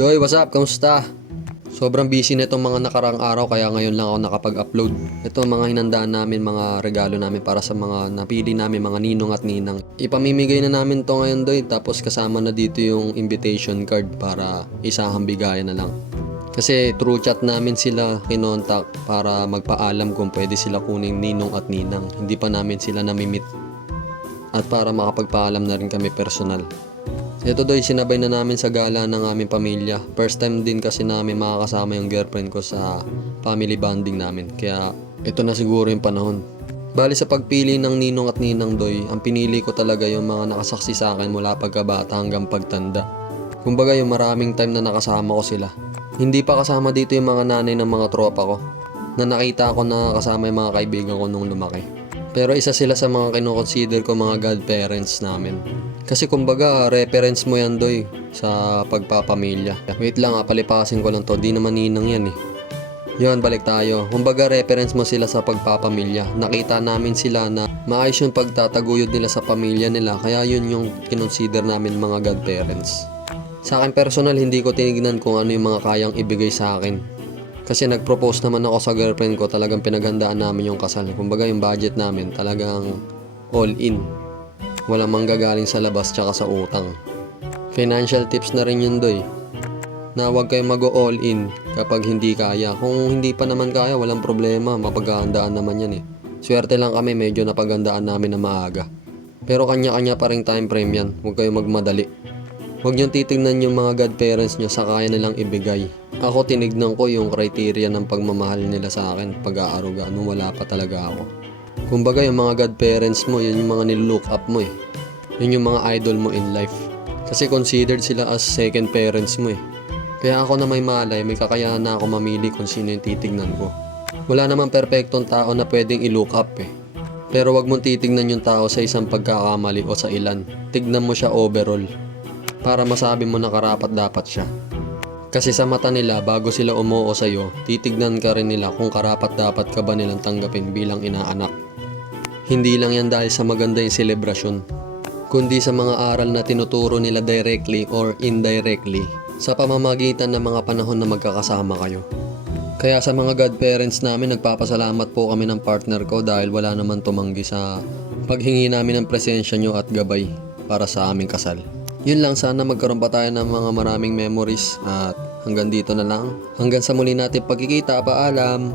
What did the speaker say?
Joy, what's up? Kamusta? Sobrang busy na itong mga nakarang araw kaya ngayon lang ako nakapag-upload. Ito mga hinandaan namin, mga regalo namin para sa mga napili namin, mga ninong at ninang. Ipamimigay na namin to ngayon doy tapos kasama na dito yung invitation card para isahang bigayan na lang. Kasi through chat namin sila kinontak para magpaalam kung pwede sila kuning ninong at ninang. Hindi pa namin sila namimit. At para makapagpaalam na rin kami personal. Ito doy, sinabay na namin sa gala ng aming pamilya. First time din kasi namin makakasama yung girlfriend ko sa family bonding namin. Kaya ito na siguro yung panahon. Bali sa pagpili ng ninong at ninang doy, ang pinili ko talaga yung mga nakasaksi sa akin mula pagkabata hanggang pagtanda. Kumbaga yung maraming time na nakasama ko sila. Hindi pa kasama dito yung mga nanay ng mga tropa ko na nakita ko na kasama yung mga kaibigan ko nung lumaki. Pero isa sila sa mga kinoconsider ko mga godparents namin. Kasi kumbaga, reference mo yan doy sa pagpapamilya. Wait lang ah, palipasin ko lang to. Di naman ninang yan eh. Yun, balik tayo. Kumbaga, reference mo sila sa pagpapamilya. Nakita namin sila na maayos yung pagtataguyod nila sa pamilya nila. Kaya yun yung kinonsider namin mga godparents. Sa akin personal, hindi ko tinignan kung ano yung mga kayang ibigay sa akin. Kasi nag-propose naman ako sa girlfriend ko, talagang pinaghandaan namin yung kasal. Kumbaga yung budget namin talagang all in. Walang manggagaling sa labas tsaka sa utang. Financial tips na rin yun doy. Na huwag kayo mag-all in kapag hindi kaya. Kung hindi pa naman kaya, walang problema. Mapaghahandaan naman yan eh. Swerte lang kami, medyo napaghandaan namin na maaga. Pero kanya-kanya pa rin time frame yan. Huwag kayo magmadali. Huwag niyong titignan yung mga godparents niyo sa kaya nilang ibigay. Ako tinignan ko yung criteria ng pagmamahal nila sa akin pag-aaruga nung wala pa talaga ako. Kumbaga yung mga godparents mo, yun yung mga nilook up mo eh. Yun yung mga idol mo in life. Kasi considered sila as second parents mo eh. Kaya ako na may malay, may kakayahan na ako mamili kung sino yung titignan ko. Wala namang perpektong tao na pwedeng i-look up eh. Pero wag mong titignan yung tao sa isang pagkakamali o sa ilan. Tignan mo siya overall. Para masabi mo na karapat dapat siya. Kasi sa mata nila, bago sila umuo sa'yo, titignan ka rin nila kung karapat dapat ka ba nilang tanggapin bilang inaanak. Hindi lang yan dahil sa maganda yung selebrasyon, kundi sa mga aral na tinuturo nila directly or indirectly sa pamamagitan ng mga panahon na magkakasama kayo. Kaya sa mga godparents namin, nagpapasalamat po kami ng partner ko dahil wala naman tumanggi sa paghingi namin ng presensya nyo at gabay para sa aming kasal. Yun lang, sana magkaroon pa tayo ng mga maraming memories at hanggang dito na lang. Hanggang sa muli natin pagkikita, paalam!